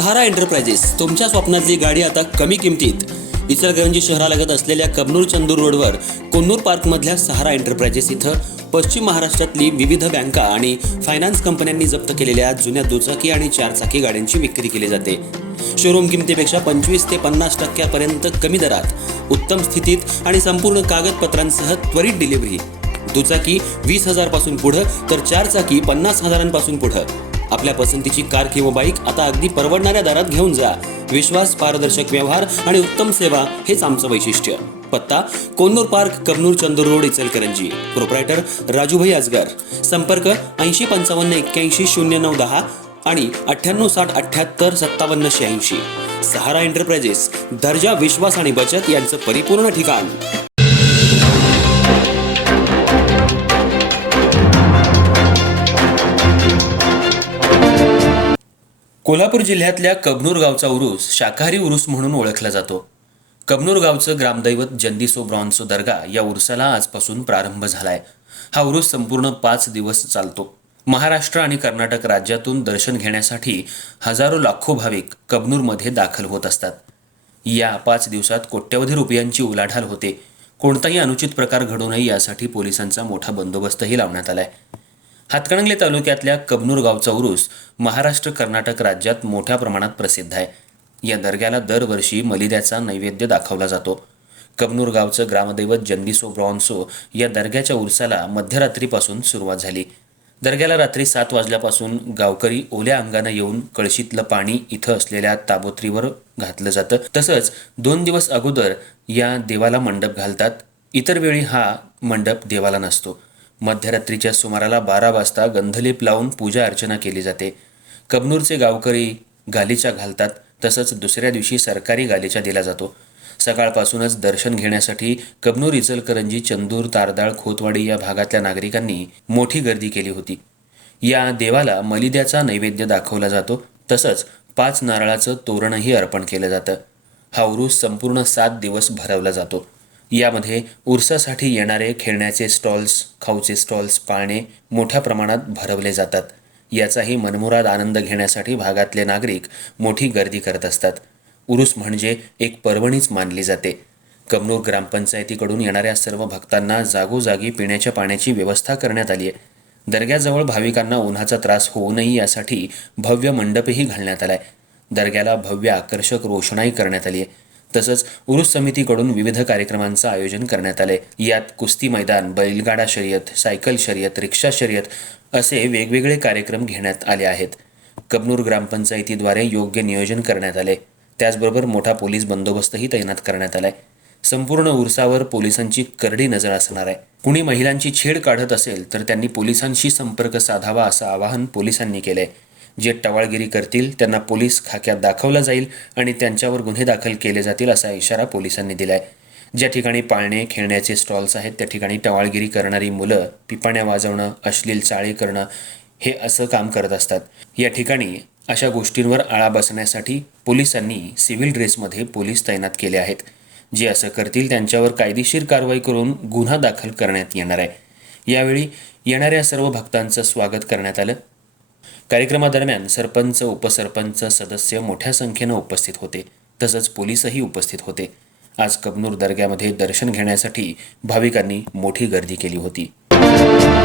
सहारा enterprises तुमच्या स्वप्नातली गाडी आता कमी किमतीत. इचलकरंजी शहरालगत असलेल्या कबनूर चंदूर रोडवर कोन्नूर पार्कमधल्या सहारा एंटरप्राइजेस इथं पश्चिम महाराष्ट्रातली विविध बँका आणि फायनान्स कंपन्यांनी जप्त केलेल्या जुन्या दुचाकी आणि चारचाकी गाड्यांची विक्री केली जाते. शोरूम किमतीपेक्षा 25 ते 50% कमी दरात, उत्तम स्थितीत आणि संपूर्ण कागदपत्रांसह त्वरित डिलिव्हरी. दुचाकी 20,000 पासून पुढे तर चारचाकी 50,000 पुढे. आपल्या पसंतीची कार किंवा बाईक आता अगदी परवडणाऱ्या दरात घेऊन जा. विश्वास, पारदर्शक व्यवहार आणि उत्तम सेवा हेच आमचं वैशिष्ट्य. पत्ता Konnur park, Kabnur Chandur road, Ichalkaranji. Proprietor Rajubhai Ajgar. संपर्क 8055810910 आणि 9860785786. सहारा एंटरप्राइजेस, दर्जा, विश्वास आणि बचत यांचं परिपूर्ण ठिकाण. कोल्हापूर जिल्ह्यातल्या कबनूर गावचा उरूस शाकाहारी उरूस म्हणून ओळखला जातो. कबनूर गावचं ग्रामदैवत जंदीसो ब्रॉन्झो दर्गा या उरुसाला आजपासून प्रारंभ झालाय. हा उरूस संपूर्ण 5 दिवस चालतो. महाराष्ट्र आणि कर्नाटक राज्यातून दर्शन घेण्यासाठी हजारो लाखो भाविक कबनूरमध्ये दाखल होत असतात. या 5 दिवसात कोट्यवधी रुपयांची उलाढाल होते. कोणताही अनुचित प्रकार घडू नये यासाठी पोलिसांचा मोठा बंदोबस्तही लावण्यात आलाय. हातकणंगले तालुक्यातल्या कबनूर गावचा उरूस महाराष्ट्र कर्नाटक राज्यात मोठ्या प्रमाणात प्रसिद्ध आहे. या दर्ग्याला दरवर्षी मलिद्याचा नैवेद्य दाखवला जातो. कबनूर गावचं ग्रामदैवत जंदीसो ब्रॉन्झो या दर्ग्याच्या उरसाला मध्यरात्रीपासून सुरुवात झाली. दर्ग्याला रात्री 7 वाजल्यापासून गावकरी ओल्या अंगानं येऊन कळशीतलं पाणी इथं असलेल्या ताबोत्रीवर घातलं जातं. तसंच 2 दिवस अगोदर या देवाला मंडप घालतात. इतर वेळी हा मंडप देवाला नसतो. मध्यरात्रीच्या सुमाराला 12 वाजता गंधलेप लावून पूजा अर्चना केली जाते. कबनूरचे गावकरी गालिचा घालतात. तसंच दुसऱ्या दिवशी सरकारी गालिचा दिला जातो. सकाळपासूनच दर्शन घेण्यासाठी कबनूर, इचलकरंजी, चंदूर, तारदाळ, खोतवाडी या भागातल्या नागरिकांनी मोठी गर्दी केली होती. या देवाला मलिद्याचा नैवेद्य दाखवला जातो. तसंच 5 नारळाचं तोरणही अर्पण केलं जातं. हा उरूस संपूर्ण 7 दिवस भरवला जातो. यामध्ये उरसासाठी येणारे खेळण्याचे स्टॉल्स, खाऊचे स्टॉल्स, पाळणे मोठ्या प्रमाणात भरवले जातात. याचाही मनमुराद आनंद घेण्यासाठी भागातले नागरिक मोठी गर्दी करत असतात. उरूस म्हणजे एक पर्वणीच मानली जाते. कबनूर ग्रामपंचायतीकडून येणाऱ्या सर्व भक्तांना जागोजागी पिण्याच्या पाण्याची व्यवस्था करण्यात आली आहे. दर्ग्याजवळ भाविकांना उन्हाचा त्रास होऊ नये यासाठी भव्य मंडपही घालण्यात आलाय. दर्ग्याला भव्य आकर्षक रोषणाई करण्यात आली आहे. तसंच उरूस समितीकडून विविध कार्यक्रमांचं आयोजन करण्यात आलंय. यात कुस्ती मैदान, बैलगाडा शर्यत, सायकल शर्यत, रिक्षा शर्यत असे वेगवेगळे कार्यक्रम घेण्यात आले आहेत. कबनूर ग्रामपंचायतीद्वारे योग्य नियोजन करण्यात आले. त्याचबरोबर मोठा पोलीस बंदोबस्तही तैनात करण्यात आलाय. संपूर्ण उरसावर पोलिसांची करडी नजर असणार आहे. कुणी महिलांची छेड काढत असेल तर त्यांनी पोलिसांशी संपर्क साधावा असं आवाहन पोलिसांनी केलंय. जे टवाळगिरी करतील त्यांना पोलीस खाक्यात दाखवलं जाईल आणि त्यांच्यावर गुन्हे दाखल केले जातील असा इशारा पोलिसांनी दिलाय. ज्या ठिकाणी पाळणे, खेळण्याचे स्टॉल्स आहेत त्या ठिकाणी टवाळगिरी करणारी मुलं पिपाण्या वाजवणं, अश्लील चाळे करणं हे असं काम करत असतात. या ठिकाणी अशा गोष्टींवर आळा बसण्यासाठी पोलिसांनी सिव्हिल ड्रेसमध्ये पोलीस तैनात केले आहेत. जे असं करतील त्यांच्यावर कायदेशीर कारवाई करून गुन्हा दाखल करण्यात येणार आहे. यावेळी येणाऱ्या सर्व भक्तांचं स्वागत करण्यात आलं. कार्यक्रमादरम्यान सरपंच, उपसरपंच, सदस्य मोठ्या संख्येनं उपस्थित होते. तसंच पोलीसही उपस्थित होते. आज कबनूर दर्ग्यामध्ये दर्शन घेण्यासाठी भाविकांनी मोठी गर्दी केली होती.